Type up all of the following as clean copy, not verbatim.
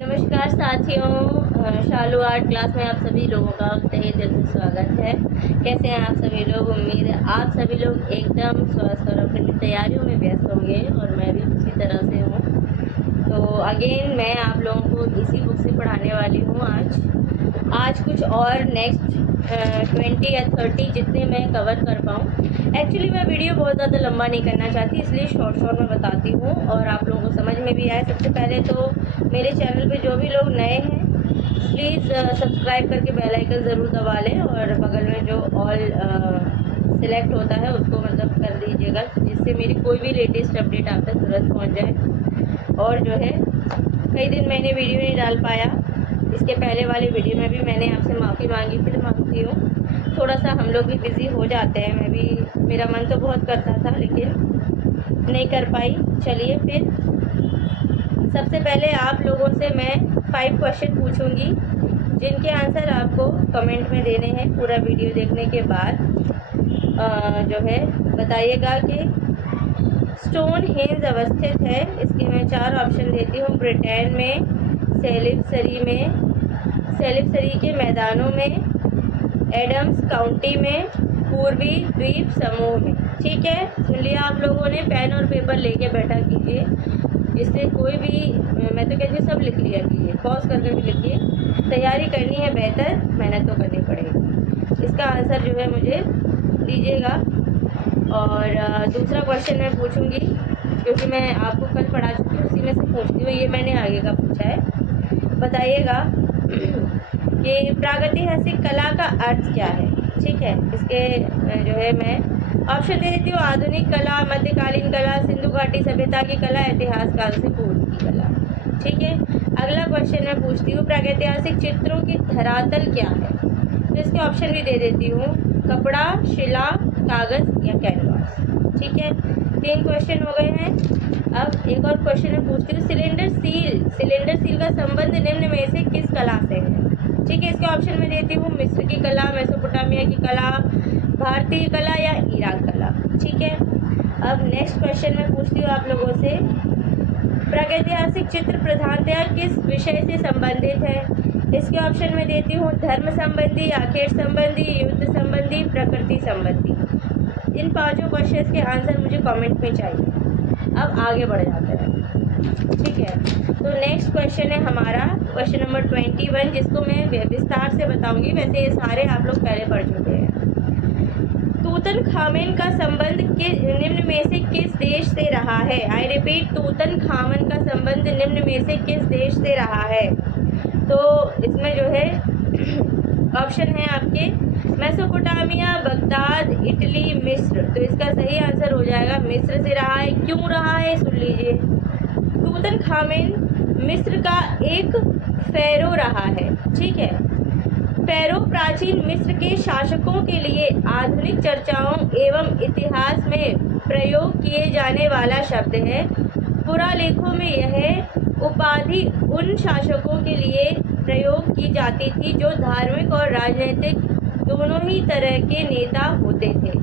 नमस्कार साथियों, शालू art class में आप सभी लोगों का तहे दिल से स्वागत है। कैसे हैं आप सभी लोग? उम्मीद है आप सभी लोग एकदम स्वस्थ और अपनी तैयारियों में व्यस्त होंगे और मैं भी उसी तरह से हूँ। तो अगेन मैं आप लोगों को इसी बुक से पढ़ाने वाली हूँ आज कुछ और नेक्स्ट 20 या 30 जितने मैं कवर कर पाऊँ। एक्चुअली मैं वीडियो बहुत ज़्यादा लंबा नहीं करना चाहती, इसलिए शॉर्ट में बताती हूँ और आप लोगों को समझ में भी आए। सबसे पहले तो मेरे चैनल पे जो भी लोग नए हैं प्लीज़ सब्सक्राइब करके बेल आइकन ज़रूर दबा लें और बगल में जो ऑल सिलेक्ट होता है उसको मतलब कर दीजिएगा, जिससे मेरी कोई भी लेटेस्ट अपडेट आप तक तुरंत पहुँच जाए। और जो है कई दिन मैंने वीडियो नहीं डाल पाया, इसके पहले वाले वीडियो में भी मैंने आपसे माफ़ी मांगी, फिर मांगती हूँ। थोड़ा सा हम लोग भी बिज़ी हो जाते हैं, मैं भी, मेरा मन तो बहुत करता था लेकिन नहीं कर पाई। चलिए फिर सबसे पहले आप लोगों से मैं 5 क्वेश्चन पूछूंगी जिनके आंसर आपको कमेंट में देने हैं पूरा वीडियो देखने के बाद। जो है बताइएगा कि स्टोनहेंज अवस्थित है। इसके मैं 4 ऑप्शन देती हूँ। ब्रिटेन में, सेलिसबरी के मैदानों में, एडम्स काउंटी में, पूर्वी द्वीप समूह में। ठीक है, सुन लिया आप लोगों ने? पेन और पेपर लेके बैठा कीजिए, जिससे कोई भी, मैं तो कहती हूँ सब लिख लिया कीजिए, पॉज करके भी लिखिए। तैयारी करनी है बेहतर, मेहनत तो करनी पड़ेगी। इसका आंसर जो है मुझे दीजिएगा। और दूसरा क्वेश्चन मैं पूछूंगी क्योंकि मैं आपको कल पढ़ा चुकी हूँ, उसी में से पूछती हूँ। ये मैंने आगे का पूछा है। बताइएगा कि प्रागैतिहासिक कला का अर्थ क्या है। ठीक है, इसके जो है मैं ऑप्शन दे देती हूँ। आधुनिक कला, मध्यकालीन कला, सिंधु घाटी सभ्यता की कला, इतिहास काल से पूर्व की कला। ठीक है, अगला क्वेश्चन मैं पूछती हूँ, प्रागैतिहासिक चित्रों की धरातल क्या है। तो इसके ऑप्शन भी दे देती हूँ। कपड़ा, शिला, कागज या कैनवास। ठीक है, 3 क्वेश्चन हो गए हैं। अब एक और क्वेश्चन मैं पूछती हूँ। सिलेंडर सील का संबंध निम्न में से किस कला से है। ठीक है, इसके ऑप्शन में देती हूँ। मिस्र की कला, मेसोपोटामिया की कला, भारतीय कला या ईरान कला। ठीक है, अब नेक्स्ट क्वेश्चन मैं पूछती हूँ आप लोगों से। प्रागैतिहासिक चित्र प्रधानतया किस विषय से संबंधित है। इसके ऑप्शन में देती हूँ। धर्म संबंधी, आखेट संबंधी, युद्ध संबंधी, प्रकृति संबंधी। इन 5 क्वेश्चन के आंसर मुझे कमेंट में चाहिए। अब आगे बढ़ जाते हैं। ठीक है, तो नेक्स्ट क्वेश्चन है हमारा क्वेश्चन नंबर 21, जिसको मैं विस्तार से बताऊंगी। वैसे ये सारे आप लोग पहले पढ़ चुके हैं। तूतनखामेन का संबंध निम्न में से किस देश से रहा है। आई रिपीट, तूतनखामन का संबंध निम्न में से किस देश से रहा है। तो इसमें जो है ऑप्शन है आपके मेसोपोटामिया, बगदाद, इटली, मिस्र। तो इसका सही आंसर हो जाएगा मिस्र से रहा है। क्यों रहा है सुन लीजिए। तूतनखामेन मिस्र का एक फेरो रहा है। ठीक है, फेरो प्राचीन मिस्र के शासकों के लिए आधुनिक चर्चाओं एवं इतिहास में प्रयोग किए जाने वाला शब्द है। पुरालेखों में यह उपाधि उन शासकों के लिए प्रयोग की जाती थी जो धार्मिक और राजनीतिक दोनों ही तरह के नेता होते थे।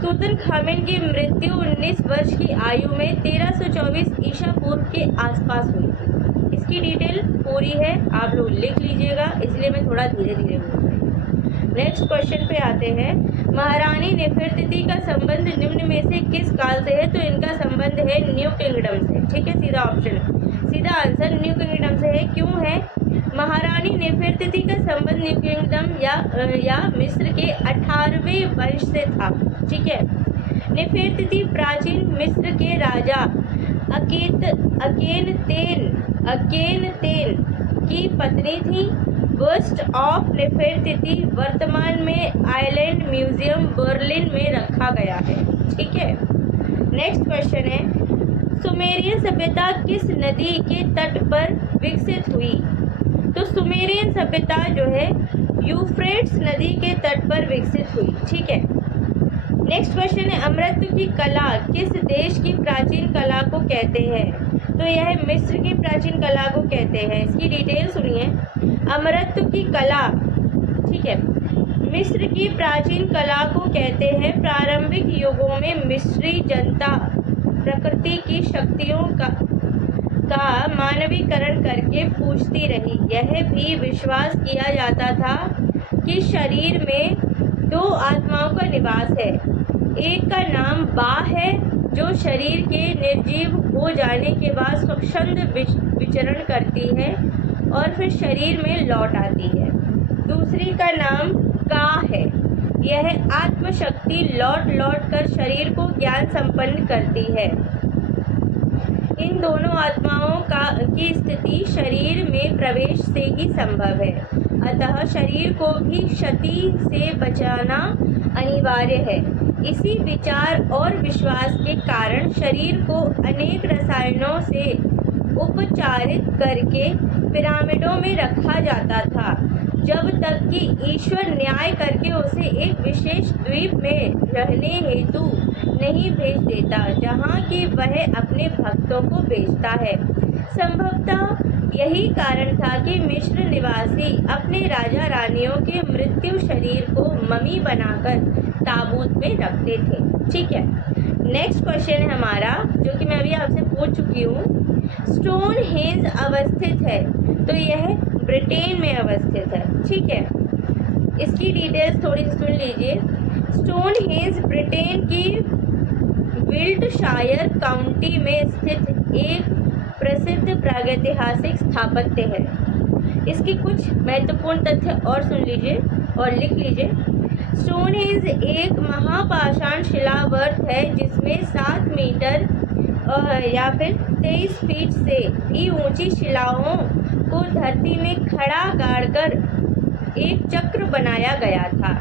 तूतनखामेन की मृत्यु 19 वर्ष की आयु में 1324 ईसा पूर्व के आसपास हुई थी। इसकी डिटेल पूरी है, आप लोग लिख लीजिएगा, इसलिए मैं थोड़ा धीरे धीरे बोल रही हूँ। नेक्स्ट क्वेश्चन पे आते हैं। महारानी नेफरतिती का संबंध निम्न में से किस काल से है। तो इनका संबंध है न्यू किंगडम से। ठीक है, सीधा आंसर न्यू किंगडम से है। क्यों है? महारानी नेफरतिती का संबंध न्यू किंगडम या मिस्र के 18वें वंश से था। ठीक है, नेफरतिती प्राचीन मिस्र के राजा अकेनतेन की पत्नी थी। बस्ट ऑफ नेफरतिती वर्तमान में आइलैंड म्यूजियम बर्लिन में रखा गया है। ठीक है, नेक्स्ट क्वेश्चन है। सुमेरियन सभ्यता किस नदी के तट पर विकसित हुई। तो सुमेरियन सभ्यता जो है यूफ्रेट्स नदी के तट पर विकसित हुई। ठीक है, नेक्स्ट क्वेश्चन है। अमृत की कला किस देश की प्राचीन कला को कहते हैं। तो यह मिस्र की प्राचीन कला को कहते हैं। इसकी डिटेल सुनिए। अमृत की कला, ठीक है, मिस्र की प्राचीन कला को कहते हैं। प्रारंभिक युगों में मिस्री जनता प्रकृति की शक्तियों का मानवीकरण करके पूछती रही। यह भी विश्वास किया जाता था कि शरीर में दो आत्माओं का निवास है। एक का नाम बा है, जो शरीर के निर्जीव हो जाने के बाद स्वच्छंद विचरण करती है और फिर शरीर में लौट आती है। दूसरी का नाम का है। यह आत्मशक्ति लौट लौट कर शरीर को ज्ञान संपन्न करती है। इन दोनों आत्माओं की स्थिति शरीर में प्रवेश से ही संभव है। अतः शरीर को भी क्षति से बचाना अनिवार्य है। इसी विचार और विश्वास के कारण शरीर को अनेक रसायनों से उपचारित करके पिरामिडों में रखा जाता था, जब तक कि ईश्वर न्याय करके उसे एक विशेष द्वीप में रहने हेतु नहीं भेज देता, जहाँ की वह अपने भक्तों को भेजता है। संभवतः यही कारण था कि मिस्र निवासी अपने राजा रानियों के मृत्यु शरीर को ममी बनाकर ताबूत में रखते थे। ठीक है, नेक्स्ट क्वेश्चन है हमारा, जो कि मैं अभी आपसे पूछ चुकी हूँ। स्टोनहेंज अवस्थित है, तो यह ब्रिटेन में अवस्थित है। ठीक है, इसकी डिटेल्स थोड़ी सी सुन लीजिए। स्टोनहेंज ब्रिटेन की विल्टशायर काउंटी में स्थित एक प्रसिद्ध प्रागैतिहासिक स्थापत्य है। इसके कुछ महत्वपूर्ण तथ्य और सुन लीजिए और लिख लीजिए। स्टोनहेंज एक महापाषाण शिलावर्त है, जिसमें 7 मीटर या फिर 23 फीट से भी ऊंची शिलाओं को धरती में खड़ा गाड़कर एक चक्र बनाया गया था।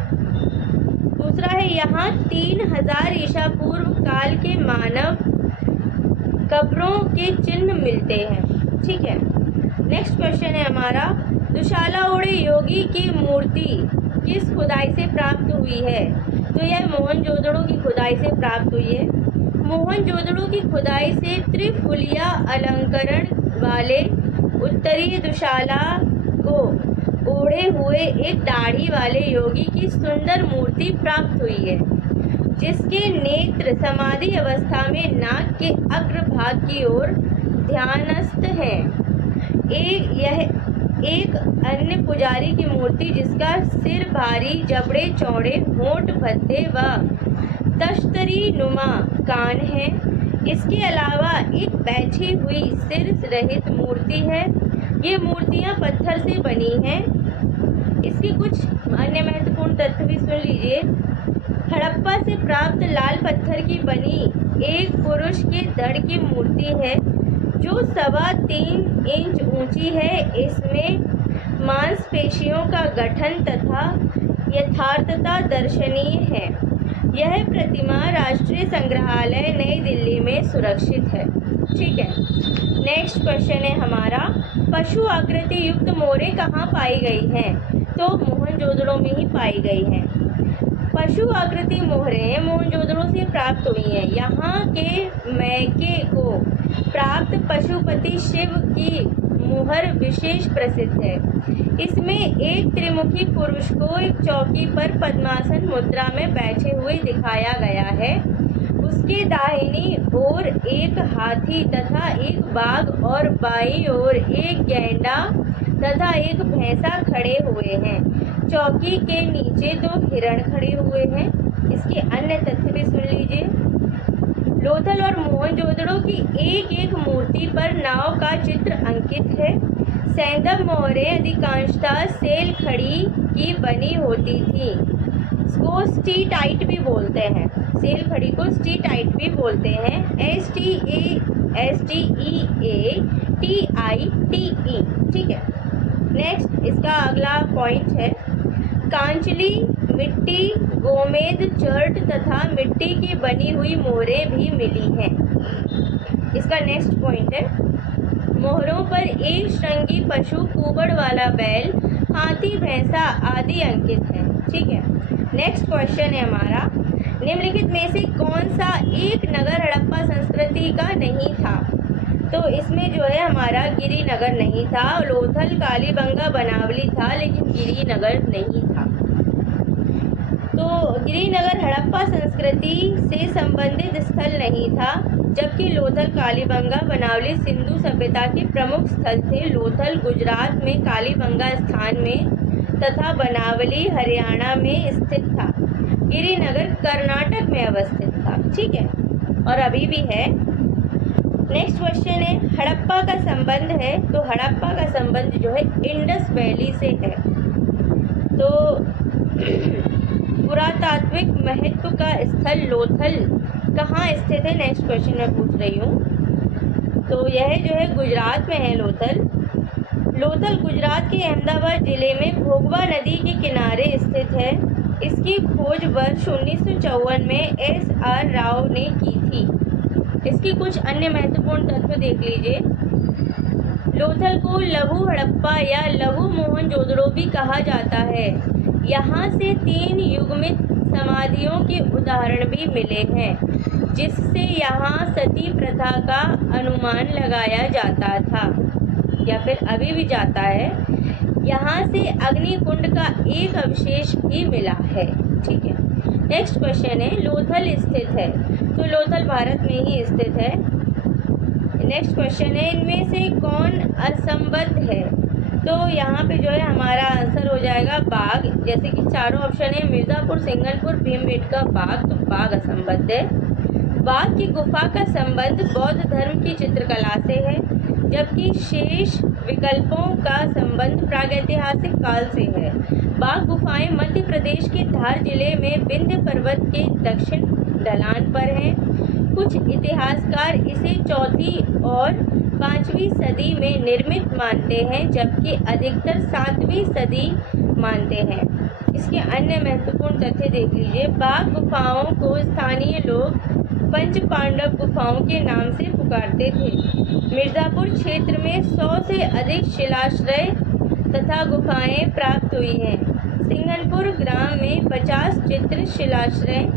दूसरा है, यहाँ 3000 ईसा पूर्व काल के मानव कब्रों के चिन्ह मिलते हैं। ठीक है, नेक्स्ट क्वेश्चन है हमारा। दुशालाओड़े योगी की मूर्ति किस खुदाई से प्राप्त हुई है? तो यह मोहनजोदड़ो की खुदाई से प्राप्त हुई है। मोहनजोदड़ो की खुदाई से त्रिफुलिया अलंकरण वाले उत्तरी दुशाला को ओढ़े हुए एक दाढ़ी वाले योगी की सुंदर मूर्ति प्राप्त हुई है, जिसके नेत्र समाधि अवस्था में नाक के अग्रभाग की ओर ध्यानस्थ हैं। एक अन्य पुजारी की मूर्ति, जिसका सिर भारी, जबड़े चौड़े, होंठ भद्दे व तश्तरी नुमा कान है। इसके अलावा एक बैठी हुई सिर रहित मूर्ति है। ये मूर्तियां पत्थर से बनी हैं। इसके कुछ अन्य महत्वपूर्ण तथ्य भी सुन लीजिए। हड़प्पा से प्राप्त लाल पत्थर की बनी एक पुरुष के धड़ की मूर्ति है, जो 3.25 इंच ऊंची है। इसमें मांसपेशियों का गठन तथा यथार्थता दर्शनीय है। यह प्रतिमा राष्ट्रीय संग्रहालय नई दिल्ली में सुरक्षित है। ठीक है, नेक्स्ट क्वेश्चन है हमारा। पशु आकृति युक्त मोहरें कहाँ पाई गई हैं? तो मोहनजोदड़ो में ही पाई गई हैं। पशु आकृति मोहरें मोहनजोदड़ो से प्राप्त हुई हैं। यहाँ के मैके को प्राप्त पशुपति शिव की मुहर विशेष प्रसिद्ध है। इसमें एक त्रिमुखी पुरुष को एक चौकी पर पद्मासन मुद्रा में बैठे हुए दिखाया गया है। उसके दाहिनी ओर एक हाथी तथा एक बाघ और बाईं ओर एक गैंडा तथा एक भैंसा खड़े हुए हैं। चौकी के नीचे 2 हिरण खड़े हुए हैं। इसके अन्य तथ्य भी सुन लीजिए। लोथल और मोहनजोदड़ो की एक मूर्ति पर नाव का चित्र अंकित है। सैंधव मोहरें अधिकांशतः सेल खड़ी की बनी होती थी। इसको स्टीटाइट भी बोलते हैं। सेल खड़ी को स्टीटाइट भी बोलते हैं। STEATITE। ठीक है, नेक्स्ट इसका अगला पॉइंट है। कांचली मिट्टी, गोमेद चर्ट तथा मिट्टी की बनी हुई मोहरें भी मिली हैं। इसका नेक्स्ट पॉइंट है। मोहरों पर एक श्रृंगी पशु, कुबड़ वाला बैल, हाथी, भैंसा आदि अंकित है। ठीक है, नेक्स्ट क्वेश्चन है हमारा। निम्नलिखित में से कौन सा एक नगर हड़प्पा संस्कृति का नहीं था? तो इसमें जो है हमारा गिरिनगर नहीं था। लोथल, कालीबंगा, बनावली था, लेकिन गिरिनगर नहीं था। तो गिरिनगर हड़प्पा संस्कृति से संबंधित स्थल नहीं था। जबकि लोथल कालीबंगा बनावली सिंधु सभ्यता के प्रमुख स्थल थे। लोथल गुजरात में, कालीबंगा स्थान में तथा बनावली हरियाणा में स्थित था। गिरिनगर कर्नाटक में अवस्थित था। ठीक है, और अभी भी है। नेक्स्ट क्वेश्चन है, हड़प्पा का संबंध है, तो हड़प्पा का संबंध जो है इंडस वैली से है। तो पुरातात्विक महत्व का स्थल लोथल कहाँ स्थित है, नेक्स्ट क्वेश्चन मैं पूछ रही हूँ। तो यह जो है गुजरात में है लोथल। लोथल गुजरात के अहमदाबाद जिले में भोगवा नदी के किनारे स्थित है। इसकी खोज वर्ष 1954 में S.R. राव ने की थी। इसकी कुछ अन्य महत्वपूर्ण तथ्य देख लीजिए। लोथल को लघु हड़प्पा या लघु मोहनजोदड़ो भी कहा जाता है। यहाँ से 3 युग्मित समाधियों के उदाहरण भी मिले हैं, जिससे यहाँ सती प्रथा का अनुमान लगाया जाता था या फिर अभी भी जाता है। यहाँ से अग्निकुंड का एक अवशेष भी मिला है। ठीक है, नेक्स्ट क्वेश्चन है, लोथल स्थित है, तो लोथल भारत में ही स्थित है। नेक्स्ट क्वेश्चन है, इनमें से कौन असंबद्ध है, तो यहाँ पे जो है हमारा आंसर हो जाएगा बाघ। जैसे कि चारों ऑप्शन है मिर्ज़ापुर, सिंगनपुर, भीमबेटका, बाघ, तो बाघ असंबद्ध है। बाघ की गुफा का संबंध बौद्ध धर्म की चित्रकला से है, जबकि शेष विकल्पों का संबंध प्रागैतिहासिक काल से है। बाघ गुफाएं मध्य प्रदेश के धार जिले में विंध्य पर्वत के दक्षिण ढलान पर हैं। कुछ इतिहासकार इसे 4वीं और 5वीं सदी में निर्मित मानते हैं, जबकि अधिकतर 7वीं सदी मानते हैं। इसके अन्य महत्वपूर्ण तथ्य देख लीजिए। बाघ गुफाओं को स्थानीय लोग पंच पांडव गुफाओं के नाम से पुकारते थे। मिर्ज़ापुर क्षेत्र में 100 से अधिक शिलाश्रय तथा गुफाएं प्राप्त हुई हैं। सिंगनपुर ग्राम में 50 चित्र शिलाश्रय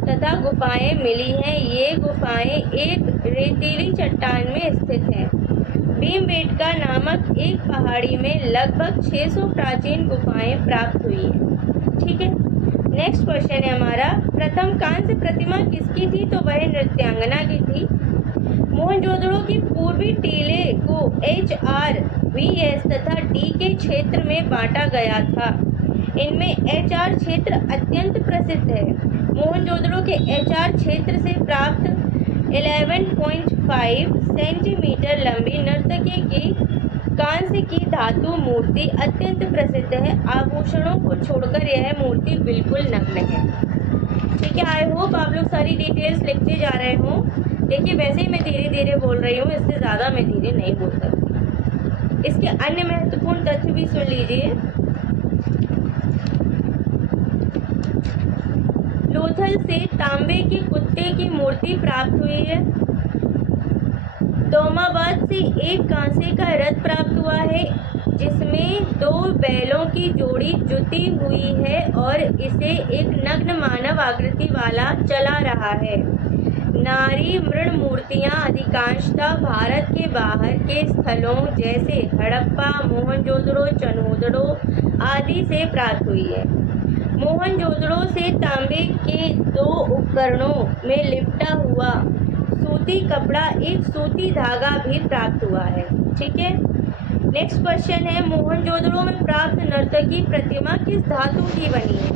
तथा गुफाएं मिली हैं। ये गुफाएं एक रेतीली चट्टान में स्थित हैं। भीमबेटका नामक एक पहाड़ी में लगभग 600 प्राचीन गुफाएं प्राप्त हुई हैं। ठीक है, नेक्स्ट क्वेश्चन है हमारा, प्रथम कांस्य प्रतिमा किसकी थी, तो वह नृत्यांगना की थी। मोहनजोदड़ो की पूर्वी टीले को HR, VS तथा D के क्षेत्र में बांटा गया था। इनमें HR क्षेत्र अत्यंत प्रसिद्ध है। मोहनजोदड़ो के HR क्षेत्र से प्राप्त 11.5 सेंटीमीटर लंबी नर्तकी की कांस्य की धातु मूर्ति अत्यंत प्रसिद्ध है। आभूषणों को छोड़कर यह मूर्ति बिल्कुल नग्न है। ठीक है, आई होप आप लोग सारी डिटेल्स लिखते जा रहे हो। देखिए, वैसे ही मैं धीरे धीरे बोल रही हूँ, इससे ज़्यादा मैं धीरे नहीं बोल सकती। इसके अन्य महत्वपूर्ण तथ्य भी सुन लीजिए। लोथल से तांबे के कुत्ते की मूर्ति प्राप्त हुई है। दोमाबाद से एक कांसे का रथ प्राप्त हुआ है, जिसमें 2 बैलों की जोड़ी जुती हुई है और इसे एक नग्न मानव आकृति वाला चला रहा है। नारी मृण मूर्तियां अधिकांशतः भारत के बाहर के स्थलों जैसे हड़प्पा, मोहनजोदड़ो, चनोदड़ो आदि से प्राप्त हुई है। मोहनजोदड़ो से तांबे के 2 उपकरणों में लिपटा हुआ सूती कपड़ा, एक सूती धागा भी प्राप्त हुआ है। ठीक है, नेक्स्ट क्वेश्चन है, मोहनजोदड़ो में प्राप्त नर्तकी प्रतिमा किस धातु की बनी है,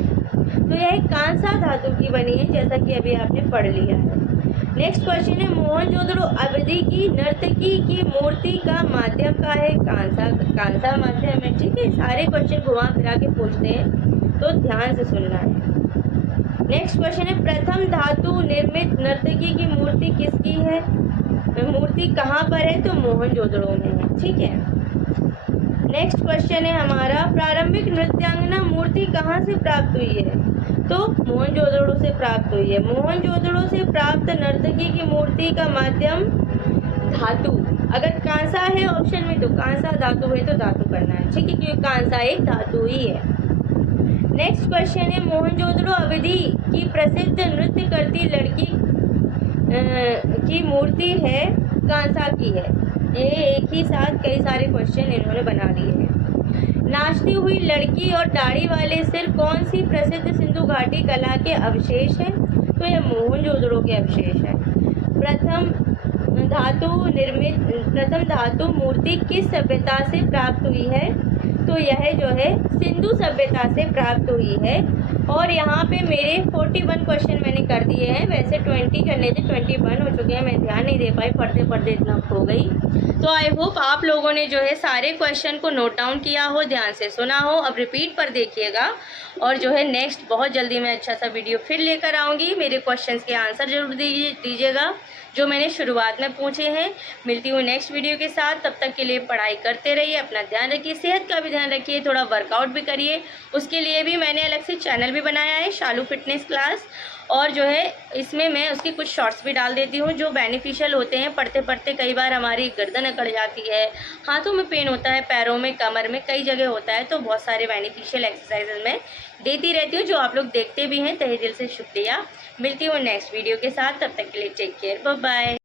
तो यह कांसा धातु की बनी है, जैसा कि अभी आपने पढ़ लिया है। नेक्स्ट क्वेश्चन है, मोहनजोदड़ो अवधि की नर्तकी की मूर्ति का माध्यम का है, कांसा माध्यम है। ठीक है, सारे क्वेश्चन घुमा फिरा के पूछते हैं, तो ध्यान से सुनना है। नेक्स्ट क्वेश्चन है, प्रथम धातु निर्मित नर्तकी की मूर्ति किसकी है, मूर्ति कहाँ पर है, तो मोहनजोदड़ो में है। ठीक है, नेक्स्ट क्वेश्चन है हमारा, प्रारंभिक नृत्यांगना मूर्ति कहाँ से प्राप्त हुई है, तो मोहनजोदड़ो से प्राप्त हुई है। मोहनजोदड़ो से प्राप्त नर्तकी की मूर्ति का माध्यम धातु, अगर कांसा है ऑप्शन में तो कांसा, धातु है तो धातु करना है। ठीक है, क्योंकि कांसा एक धातु ही है। नेक्स्ट क्वेश्चन है, मोहनजोदड़ो अवधि की प्रसिद्ध नृत्य करती लड़की की मूर्ति है, कांसा की है। ये एक ही साथ कई सारे क्वेश्चन इन्होंने बना दिए हैं। नाचती हुई लड़की और दाढ़ी वाले सिर कौन सी प्रसिद्ध सिंधु घाटी कला के अवशेष हैं, तो यह मोहनजोदड़ो के अवशेष है। प्रथम धातु मूर्ति किस सभ्यता से प्राप्त हुई है? तो यह जो है सिंधु सभ्यता से प्राप्त हुई है। और यहाँ पे मेरे 41 क्वेश्चन मैंने कर दिए हैं, वैसे 20 करने थे, 21 हो चुके हैं, मैं ध्यान नहीं दे पाई, पढ़ते पढ़ते इतना हो गई। तो आई होप आप लोगों ने जो है सारे क्वेश्चन को नोट डाउन किया हो, ध्यान से सुना हो। अब रिपीट पर देखिएगा और जो है नेक्स्ट बहुत जल्दी मैं अच्छा सा वीडियो फिर लेकर आऊँगी। मेरे क्वेश्चंस के आंसर जरूर दीजिएगा जो मैंने शुरुआत में पूछे हैं। मिलती हूँ नेक्स्ट वीडियो के साथ, तब तक के लिए पढ़ाई करते रहिए, अपना ध्यान रखिए, सेहत का भी ध्यान रखिए, थोड़ा वर्कआउट भी करिए। उसके लिए भी मैंने अलग से चैनल भी बनाया है, शालू फिटनेस क्लास, और जो है इसमें मैं उसकी कुछ शॉर्ट्स भी डाल देती हूँ जो बेनिफिशियल होते हैं। पढ़ते पढ़ते कई बार हमारी गर्दन अकड़ जाती है, हाथों में पेन होता है, पैरों में, कमर में, कई जगह होता है, तो बहुत सारे बेनिफिशियल एक्सरसाइजेज मैं देती रहती हूँ जो आप लोग देखते भी हैं। तहे दिल से शुक्रिया। मिलती हूँ नेक्स्ट वीडियो के साथ, तब तक के लिए टेक केयर, बाय बाय।